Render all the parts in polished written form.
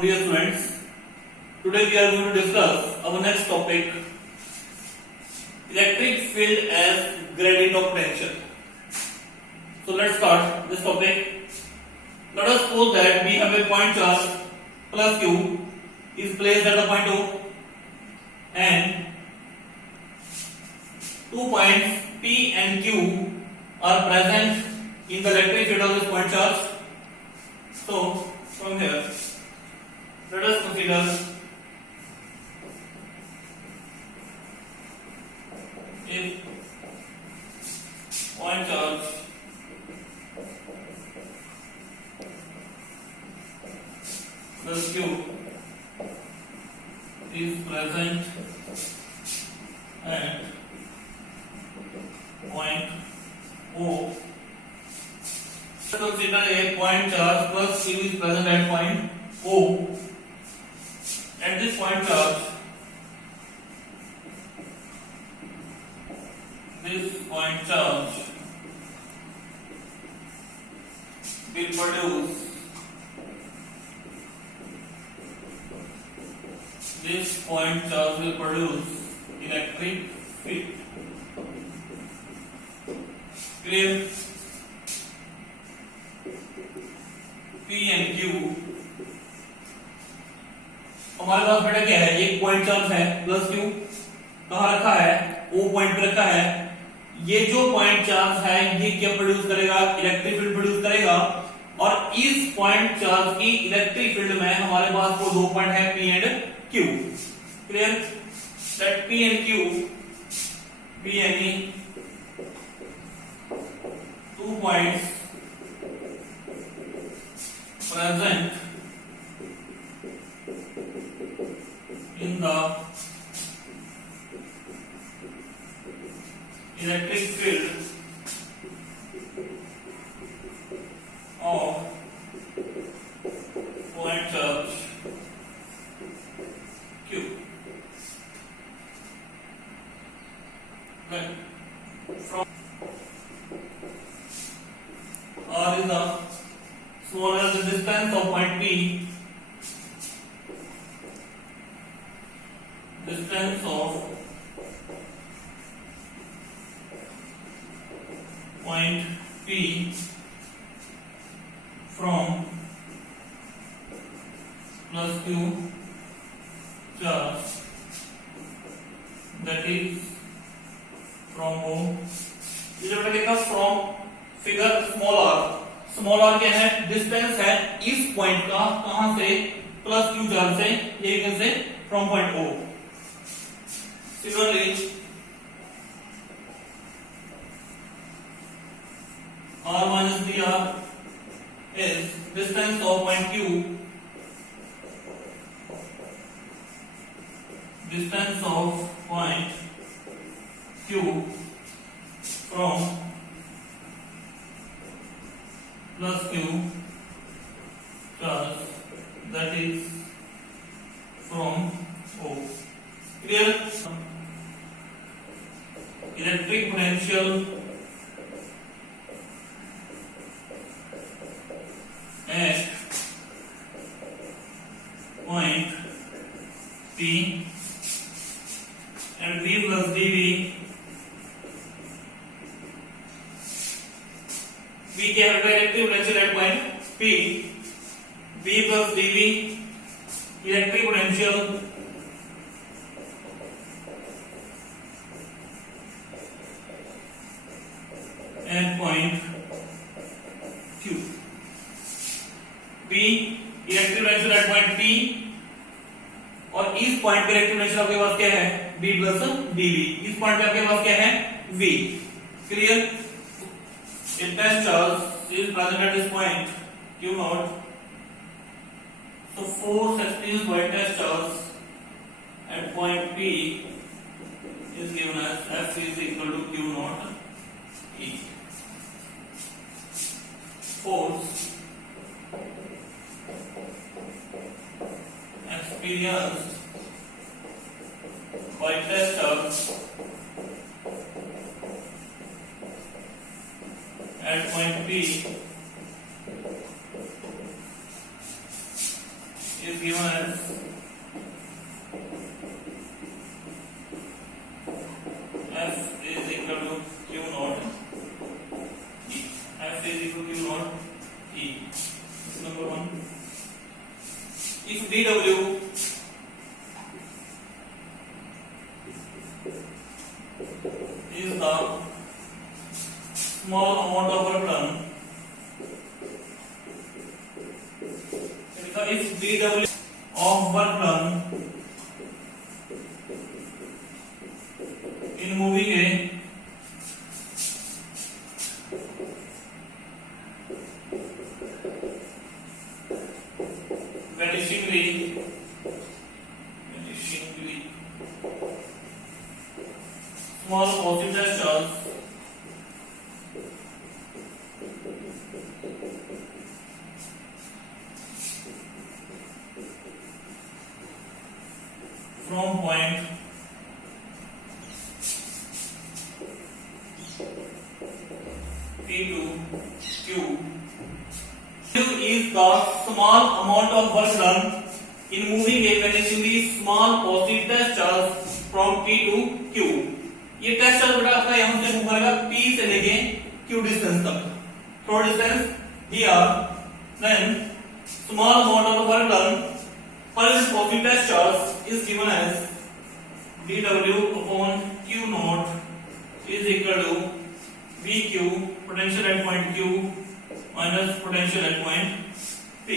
Dear students, today we are going to discuss our next topic, electric field as gradient of potential. So let's start this topic. Let us suppose that we have a point charge plus Q is placed at the point O and 2 points P and Q are present in the electric field of this point charge. So from here let us consider if point charge plus Q is present at point O. Let's consider a point charge plus Q is present at point O. At this point charge, will produce electric field. Clear? P and Q हमारे पास बेटा क्या है, एक point charge है plus Q कहाँ रखा है, O point पे रखा है. ये जो पॉइंट चार्ज है ये क्या प्रोड्यूस करेगा, इलेक्ट्रिक फील्ड प्रोड्यूस करेगा. और इस पॉइंट चार्ज की इलेक्ट्रिक फील्ड में हमारे पास वो दो पॉइंट है P and Q. Clear? That P and Q, P यानी 2 points present in the electric field of point charge Q. Then from R is the smaller the distance of point P, distance of point P from plus Q charge, that is from O. ये जो लिखा from figure small are क्या है, distance है इस point का, कहां से, प्लस क्यू चार्ज से, ये कैसे, from point O. Similarly R minus D R is distance of point Q, distance of point Q from plus Q charge, that is from O. Clear? Electric potential at point P and V plus dV. V क्या है, electric potential at point P, V plus dV electric potential at point Q. V electric potential at point P और इस point पे electric potential आपके पास क्या है, V plus dV. इस point पे आपके पास क्या है, V. Clear? Intense charge is present at this point Q naught. So force experienced by intense charge at point P is given as F is equal to Q naught E. Force experienced by intense charge at point P is given as F is equal to Q naught E. F is equal to Q naught E. Number 1. If dW is the small amount of work done, if dW of work done in moving a vanishingly small positive charge from point P to Q. Q is the small amount of work done in moving a vanishingly small positive charge from P to Q. ये test charge बेटा आपका यहां से move करेगा P से लेके Q distance तक. Through distance here, then small amount of work done per unit positive charge is given as dW upon Q naught is equal to VQ, potential at point Q minus potential at point P.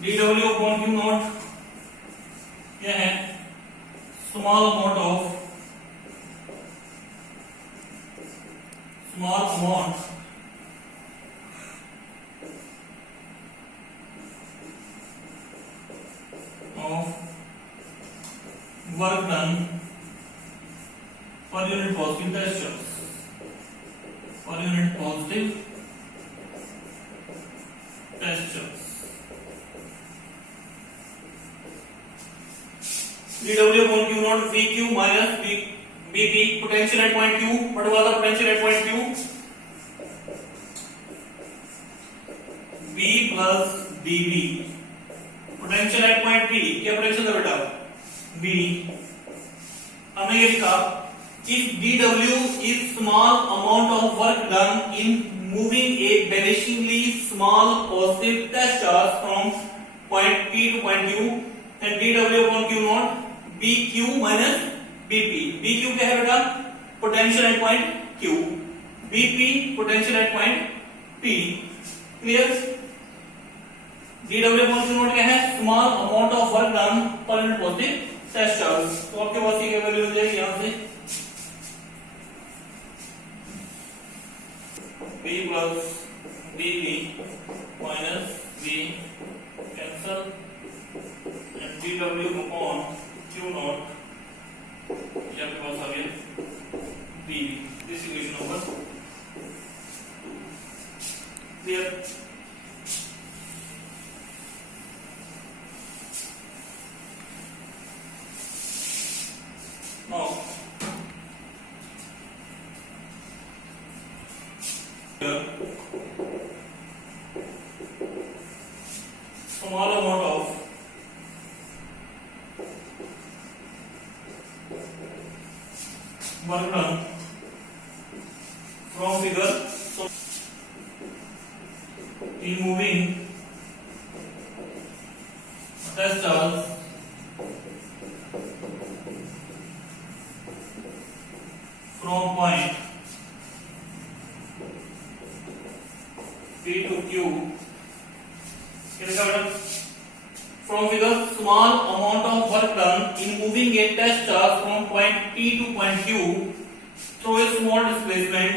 dW upon Q naught क्या है? Small amount of work done per unit positive test charge. Per unit positive test charge. dW upon Q naught VQ minus BP, potential at point Q. What was the potential at point Q? V plus dV. Potential at point P. क्या potential था बेटा? V. हमने ये लिखा if dW is small amount of work done in moving a vanishingly small positive test charge from point P to point Q, then dW upon Q naught BQ minus BP. BQ क्या है बेटा? Potential at point Q. BP potential at point P. Clear? dW upon Q naught क्या है? Small amount of work done per unit positive test charge. तो आपके पास ये value हो जाएगी यहां से B plus dV minus V cancel and dW upon Q naught ये आपके पास आ गया dV. This equation number 2. Clear? Now here small amount of work done from figure. So in moving test charge from point P to Q. From figure, small amount of work done in moving a test charge from point P to point Q through a small displacement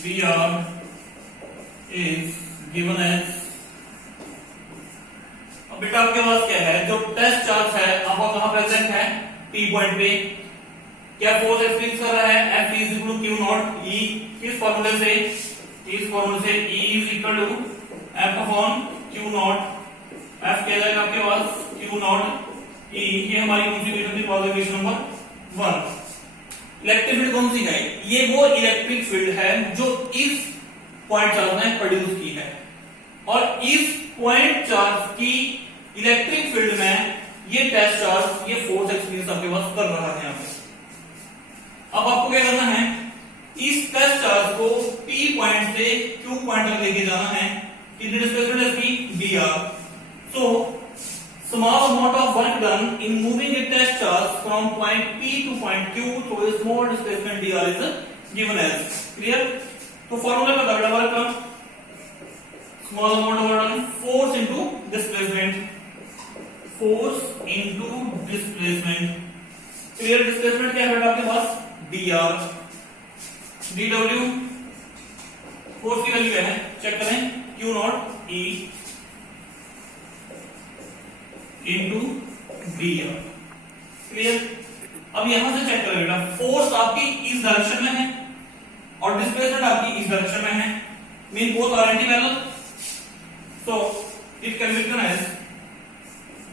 VR is given as. अब बेटा आपके पास क्या है? जो test charge है आपका कहां present है? P पॉइंट पे. क्या फोर्स एक्सपीरियंस कर रहा है? F is equal to Q naught E. इस फॉर्मूले से E is equal to F upon Q naught. F क्या जाएगा आपके पास? Q naught E. ये हमारी कौन सी इक्वेशन थी? Equation number 1. इलेक्ट्रिक फील्ड कौन सी है? ये वो इलेक्ट्रिक फील्ड है जो इस पॉइंट चार्ज ने प्रोड्यूस की है. और इस पॉइंट चार्ज की इलेक्ट्रिक फील्ड में ये टेस्ट चार्ज ये फोर्स एक्सपीरियंस आपके पास कर रहा है यहाँ पे। अब आपको क्या करना है, इस टेस्ट चार्ज को P पॉइंट से Q पॉइंट तक लेके जाना है। कितनी डिस्प्लेसमेंट है इसकी, dr। So small amount of work done in moving a test charge from point P to point Q through a small displacement dr is given as, clear? तो formula बता बेटा work done, small amount of work done, force into displacement, force into displacement. Clear? Displacement क्या है बेटा आपके पास, dr, dw force की value क्या है चेक करें, q not e into dr। Clear? अब यहां से चेक करें बेटा, फोर्स आपकी इस डायरेक्शन में है और डिस्प्लेसमेंट आपकी इस डायरेक्शन में है, mean both are anti parallel. So it can be written as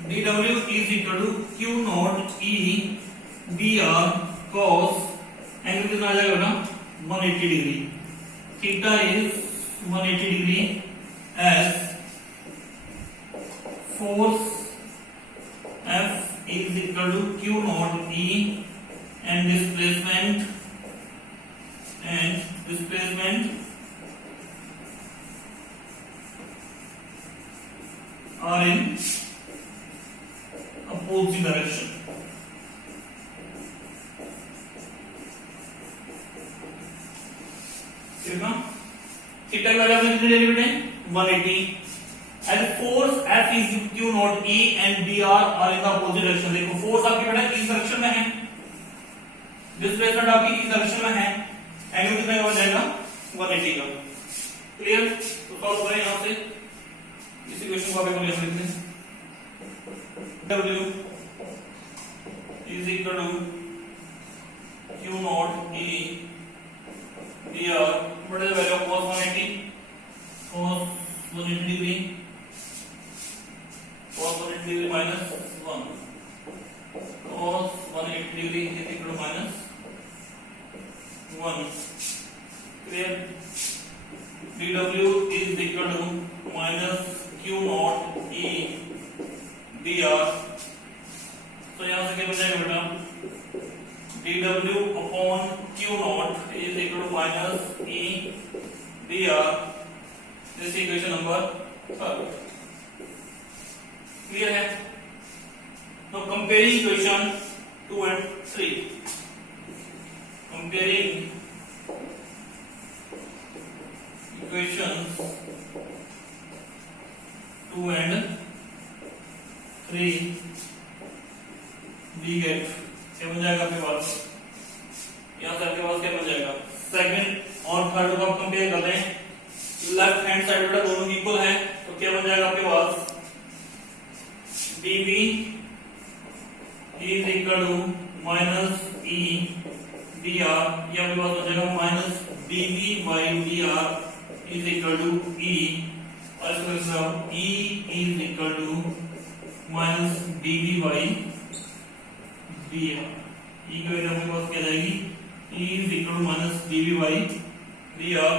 dw is equal to q naught e dr cos, angle कितना आ जाएगा बेटा 180 degree, theta is 180 degree as force F is equal to q naught e and displacement are in opposite direction। ठीक है, theta की value आपने कितनी ले ली बेटे 180 and force F is q naught e and dr are in the opposite direction। देखो force आपकी बेटा इस डायरेक्शन में है, डिस्प्लेसमेंट आपकी इस डायरेक्शन में है, एंगल कितना हो जाएगा 180 का। क्लियर? तो सॉल्व करें यहां से इस इक्वेशन को आप लिख लेते हैं, w is equal to q naught e dr, what is the value of cos 180, cos 180 degree, cos 180 degree minus 1, cos 180 degree is equal to minus 1। clear? dw is equal to minus q naught e dr। तो यहां से क्या बन जाएगा बेटा, dw upon q naught is equal to minus e dr। This equation number 3। Clear है? तो comparing equation 2 and 3, comparing equations 2 and 3 we get क्या बन जाएगा आपके पास, यहां से आपके पास क्या बन जाएगा, सेकंड और थर्ड को आप कंपेयर कर दें, लेफ्ट हैंड साइड बेटा दोनों इक्वल है, तो क्या बन जाएगा आपके पास dv is equal to minus e dr, ये आपके पास हो जाएगा minus dv by dr is equal to e, और इसको लिख सकते हो e is equal to minus dv by dr। e की वैल्यू आपके पास क्या जाएगी, e is equal to minus dv by dr।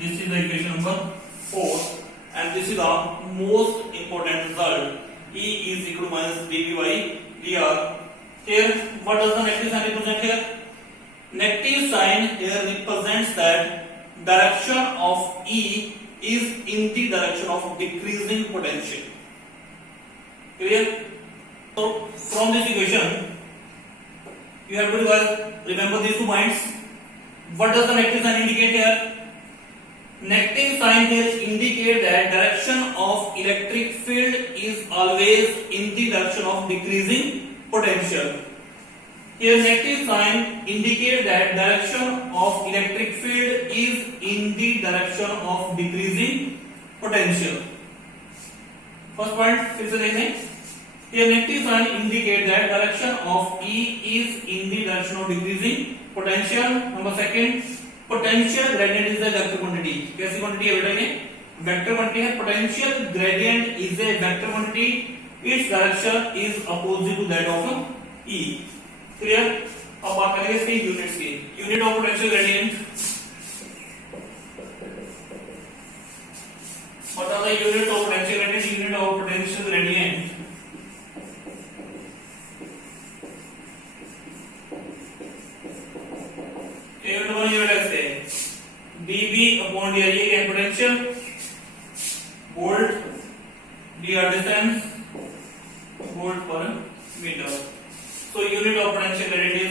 This is the equation number 4 and this is the most important result, E is equal to minus dv by dr। Here what does the negative sign represent here? Negative sign here represents that direction of E is in the direction of decreasing potential। Clear? So from this equation you have to remember these 2 points। What does the negative sign indicate here? Negative sign here indicate that direction of electric field is always in the direction of decreasing potential। Here negative sign indicate that direction of electric field is in the direction of decreasing potential। First point फिर से देखें, here negative sign indicate that direction of E is in the direction of decreasing potential। Number second, potential gradient is the vector quantity. कैसी quantity है बेटा, ये vector quantity है। Potential gradient is a vector quantity, its direction is opposite to that of E. Clear? अब बात करेंगे इसकी units की। Unit of potential gradient, the unit of potential gradient, unit of potential gradient unit 1 unit ऐसे dV upon dr, ये क्या potential volt, dr distance volt पर metre. So unit of potential gradient